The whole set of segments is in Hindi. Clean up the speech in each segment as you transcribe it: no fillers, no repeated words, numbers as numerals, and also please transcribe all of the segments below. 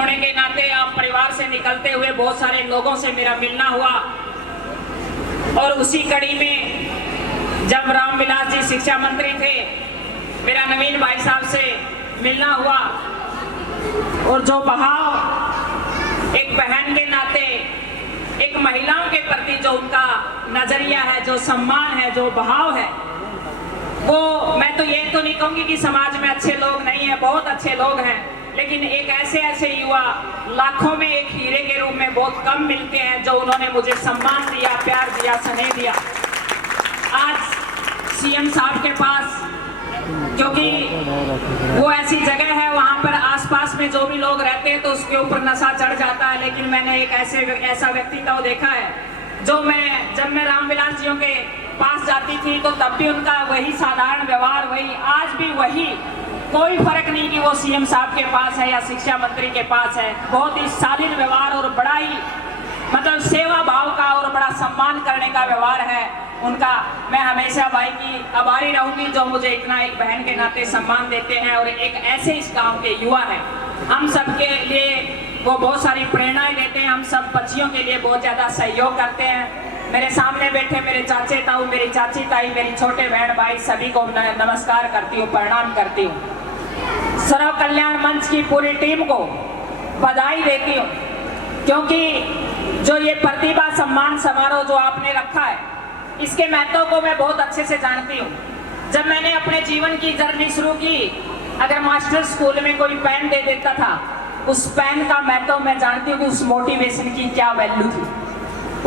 होने के नाते आप परिवार से निकलते हुए बहुत सारे लोगों से मेरा मिलना हुआ और उसी कड़ी में जब रामविलास जी शिक्षा मंत्री थे, मेरा नवीन भाई साहब से मिलना हुआ और जो बहाव एक बहन के नाते एक महिलाओं के प्रति जो उनका नजरिया है, जो सम्मान है, जो बहाव है, वो मैं तो ये तो नहीं कहूंगी कि समाज में अच्छे लोग नहीं है, बहुत अच्छे लोग हैं, लेकिन एक ऐसे युवा लाखों में एक हीरे के रूप में बहुत कम मिलते हैं जो उन्होंने मुझे सम्मान दिया, प्यार दिया, स्नेह दिया। आज सीएम साहब के पास, क्योंकि वो ऐसी जगह है वहां पर आसपास में जो भी लोग रहते हैं तो उसके ऊपर नशा चढ़ जाता है, लेकिन मैंने एक ऐसा व्यक्तित्व देखा है जो जब मैं रामविलास जियों के पास जाती थी तो तब भी उनका वही साधारण व्यवहार, वही आज भी वही, कोई फर्क नहीं कि वो सीएम साहब के पास है या शिक्षा मंत्री के पास है। बहुत ही शालीन व्यवहार और बड़ा ही मतलब सेवा भाव का और बड़ा सम्मान करने का व्यवहार है उनका। मैं हमेशा भाई की आभारी रहूंगी जो मुझे इतना एक बहन के नाते सम्मान देते हैं और एक ऐसे इस गांव के युवा हैं। हम सबके लिए वो बहुत सारी प्रेरणाएं देते हैं, हम सब बच्चियों के लिए बहुत ज्यादा सहयोग करते हैं। मेरे सामने बैठे मेरे चाचे ताऊ, मेरी चाची ताई, मेरी छोटे बहन भाई सभी को नमस्कार करती हूँ, प्रणाम करती हूँ। सर्व कल्याण मंच की पूरी टीम को बधाई देती हूँ, क्योंकि जो ये प्रतिभा सम्मान समारोह जो आपने रखा है, इसके महत्व को मैं बहुत अच्छे से जानती हूँ। जब मैंने अपने जीवन की जर्नी शुरू की, अगर मास्टर स्कूल में कोई पेन दे देता था, उस पेन का महत्व मैं जानती हूँ कि उस मोटिवेशन की क्या वैल्यू थी,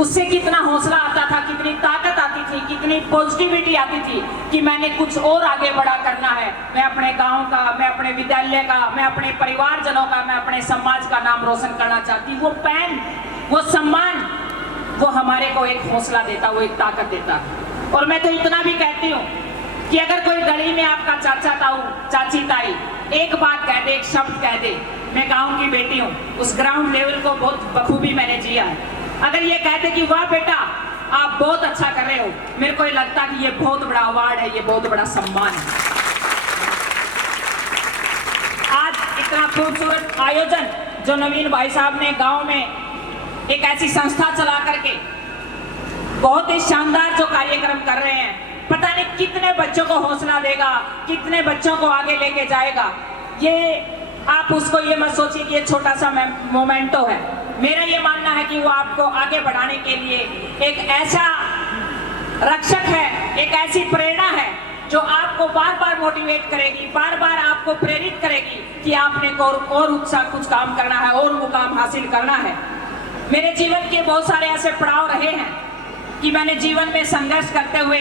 उससे कितना हौसला आता था, कितनी ताकत आती थी, कितनी पॉजिटिविटी आती थी कि मैंने कुछ और आगे बड़ा करना है। मैं अपने गांव का, मैं अपने विद्यालय का, मैं अपने परिवारजनों का, मैं अपने समाज का नाम रोशन करना चाहती। वो पेन, वो सम्मान, वो हमारे को एक हौसला देता, वो एक ताकत देता। और मैं तो इतना भी कहती हूँ कि अगर कोई गली में आपका चाचा ताऊ, चाची ताई एक बात कह दे, एक शब्द कह दे, मैं गाँव की बेटी हूँ, उस ग्राउंड लेवल को बहुत बखूबी मैंने जिया है। अगर ये कहते कि वाह बेटा आप बहुत अच्छा कर रहे हो, मेरे को ये लगता कि ये बहुत बड़ा अवार्ड है, ये बहुत बड़ा सम्मान है। आज इतना खूबसूरत आयोजन जो नवीन भाई साहब ने गांव में एक ऐसी संस्था चला करके बहुत ही शानदार जो कार्यक्रम कर रहे हैं, पता नहीं कितने बच्चों को हौसला देगा, कितने बच्चों को आगे लेके जाएगा। ये आप उसको ये मत सोचिए कि ये छोटा सा मोमेंटो है। मेरा ये मानना है कि वो आपको आगे बढ़ाने के लिए एक ऐसा रक्षक है, एक ऐसी प्रेरणा है जो आपको बार बार मोटिवेट करेगी, बार बार आपको प्रेरित करेगी कि आपने और उत्साह कुछ काम करना है और मुकाम हासिल करना है। मेरे जीवन के बहुत सारे ऐसे पड़ाव रहे हैं कि मैंने जीवन में संघर्ष करते हुए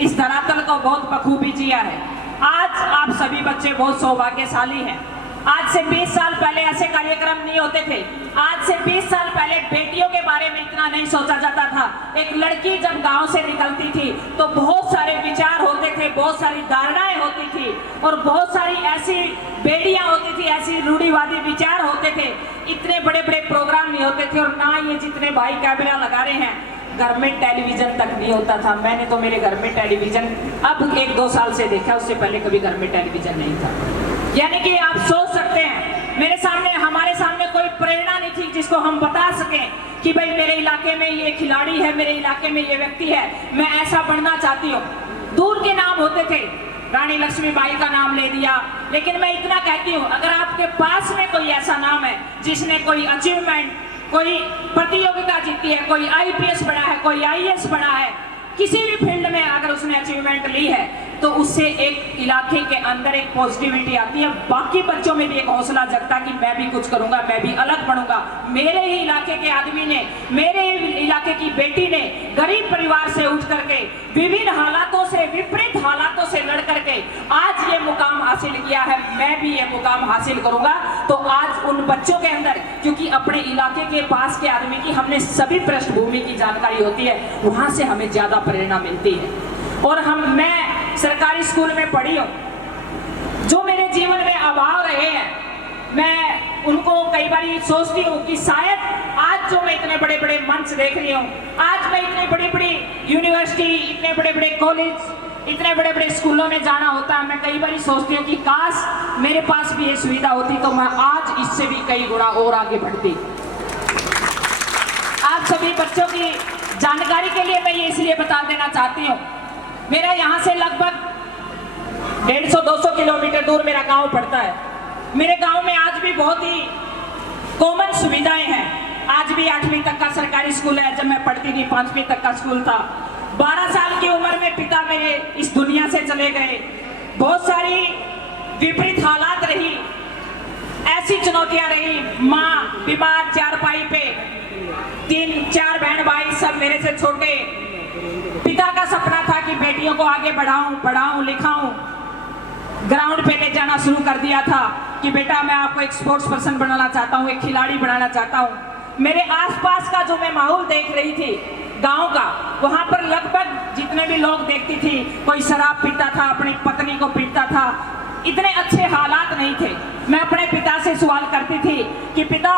इस धरातल को बहुत बखूबी जिया है। आज आप सभी बच्चे बहुत सौभाग्यशाली हैं। आज से 20 साल पहले ऐसे कार्यक्रम नहीं होते थे। आज से 20 साल पहले बेटियों के बारे में इतना नहीं सोचा जाता था। एक लड़की जब गांव से निकलती थी तो बहुत सारे विचार होते थे, बहुत सारी धारणाएं होती थी और बहुत सारी ऐसी बेड़ियां होती थी, ऐसी रूढ़िवादी विचार होते थे। इतने बड़े बड़े प्रोग्राम नहीं होते थे और ना ये जितने भाई कैमरा लगा रहे हैं, घर में टेलीविजन तक नहीं होता था। मैंने तो मेरे घर में टेलीविजन अब 1-2 साल से देखा, उससे पहले कभी घर में टेलीविजन नहीं था। यानी कि आप सोच सकते हैं, मेरे सामने, हमारे सामने कोई प्रेरणा नहीं थी जिसको हम बता सकें कि भाई मेरे इलाके में ये खिलाड़ी है, मेरे इलाके में ये व्यक्ति है, मैं ऐसा बनना चाहती हूँ। दूर के नाम होते थे, रानी लक्ष्मीबाई का नाम ले दिया, लेकिन मैं इतना कहती हूँ, अगर आपके पास में कोई ऐसा नाम है जिसने कोई अचीवमेंट, कोई प्रतियोगिता जीती है, कोई आईपीएस बना है, कोई आईएएस बना है, किसी भी फील्ड में अगर उसने अचीवमेंट ली है, तो उससे एक इलाके के अंदर एक पॉजिटिविटी आती है। बाकी बच्चों में भी एक हौसला जगता कि मैं भी कुछ करूंगा, मैं भी अलग बनूंगा। मेरे ही इलाके के आदमी ने, मेरे ही इलाके की बेटी ने गरीब परिवार से उठ करके, विभिन्न हालातों से, विपरीत हालातों से लड़ करके आज ये मुकाम हासिल किया है, मैं भी ये मुकाम हासिल करूंगा। तो आज उन बच्चों के अंदर, क्योंकि अपने इलाके के पास के आदमी की हमने सभी पृष्ठभूमि की जानकारी होती है, वहां से हमें ज्यादा प्रेरणा मिलती है। और मैं सरकारी स्कूल में पढ़ी हूँ, जो मेरे जीवन में अभाव रहे हैं, मैं उनको कई बार सोचती हूँ कि शायद आज जो मैं इतने बड़े बड़े मंच देख रही हूँ, आज मैं इतने बड़ी बड़ी यूनिवर्सिटी, इतने बड़े बड़े कॉलेज इतने बड़े बड़े स्कूलों में जाना होता है। मैं कई बार सोचती हूँ कि काश मेरे पास भी ये सुविधा होती तो मैं आज इससे भी कई गुना और आगे बढ़ती। आप सभी बच्चों की जानकारी के लिए मैं ये इसलिए बता देना चाहती हूँ, मेरा यहाँ से लगभग 150-200 किलोमीटर दूर मेरा गांव पड़ता है। मेरे गांव में आज भी बहुत ही कॉमन सुविधाएं हैं। आज भी 8वीं तक का सरकारी स्कूल है। जब मैं पढ़ती थी 5वीं तक का स्कूल था। 12 साल की उम्र में पिता मेरे इस दुनिया से चले गए। बहुत सारी विपरीत हालात रही, ऐसी चुनौतियां रही। माँ बीमार, चारपाई पे, 3-4 बहन भाई सब मेरे से छोटे। पिता का सपना था कि बेटियों को आगे पढ़ाऊं लिखाऊं। ग्राउंड पे ले जाना शुरू कर दिया था कि बेटा मैं आपको एक स्पोर्ट्स पर्सन बनाना चाहता हूँ, एक खिलाड़ी बनाना चाहता हूँ। मेरे आसपास का जो मैं माहौल देख रही थी गांव का, वहां पर लगभग जितने भी लोग देखती थी, कोई शराब पीता था, अपनी पत्नी को पीटता था। इतने अच्छे हालात नहीं थे। मैं अपने पिता से सवाल करती थी कि पिता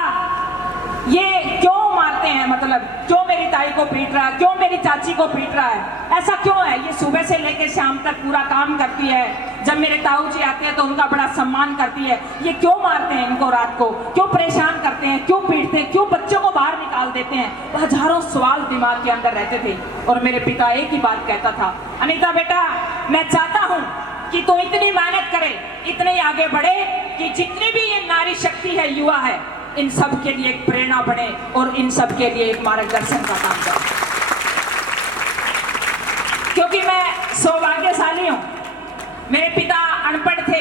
ये क्यों मारते हैं, मतलब क्यों मेरी ताई को पीट रहा है, क्यों मेरी चाची को पीट रहा है, ऐसा क्यों है? ये सुबह से लेकर शाम तक पूरा काम करती है। जब मेरे ताऊ जी आते हैं तो उनका बड़ा सम्मान करती है। ये क्यों मारते हैं इनको, रात को क्यों परेशान करते हैं, क्यों पीटते हैं, क्यों बच्चों को बाहर निकाल देते हैं? हजारों सवाल दिमाग के अंदर रहते थे। और मेरे पिता एक ही बात कहता था, अनीता बेटा मैं चाहता हूँ कि तू इतनी मेहनत करे, इतने आगे बढ़े कि जितनी भी ये नारी शक्ति है, युवा है, इन सब के लिए एक प्रेरणा बने और इन सब के लिए एक मार्गदर्शन का काम करे। क्योंकि मैं सौभाग्यशाली हूं, मेरे पिता अनपढ़ थे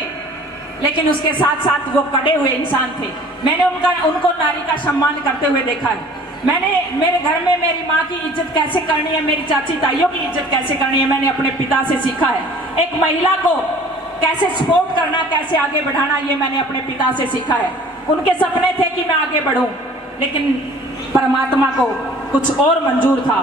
लेकिन उसके साथ साथ वो कड़े हुए इंसान थे। मैंने उनको नारी का सम्मान करते हुए देखा है। मैंने मेरे घर में मेरी माँ की इज्जत कैसे करनी है, मेरी चाची ताइयों की इज्जत कैसे करनी है, मैंने अपने पिता से सीखा है। एक महिला को कैसे सपोर्ट करना, कैसे आगे बढ़ाना, ये मैंने अपने पिता से सीखा है। उनके सपने थे कि मैं आगे बढ़ूं, लेकिन परमात्मा को कुछ और मंजूर था,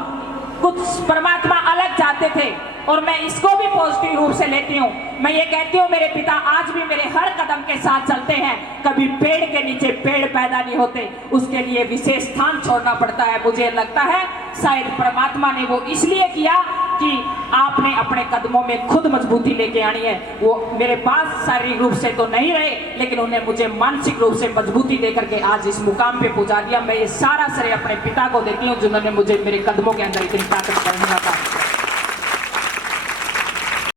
कुछ परमात्मा अलग चाहते थे। और मैं इसको भी पॉजिटिव रूप से लेती हूँ। मैं ये कहती हूँ मेरे पिता आज भी मेरे हर कदम के साथ चलते हैं। कभी पेड़ के नीचे पेड़ पैदा नहीं होते, उसके लिए विशेष स्थान छोड़ना पड़ता है। मुझे लगता है शायद परमात्मा ने वो इसलिए किया कि आपने अपने कदमों में खुद मजबूती लेके आनी है। वो मेरे पास शारीरिक रूप से तो नहीं रहे, लेकिन उन्हें मुझे मानसिक रूप से मजबूती देकर के आज इस मुकाम पे पहुंचा दिया। मैं ये सारा श्रेय अपने पिता को देती हूँ, जिन्होंने मुझे मेरे कदमों के अंदर इतनी ताकत करने का काम किया।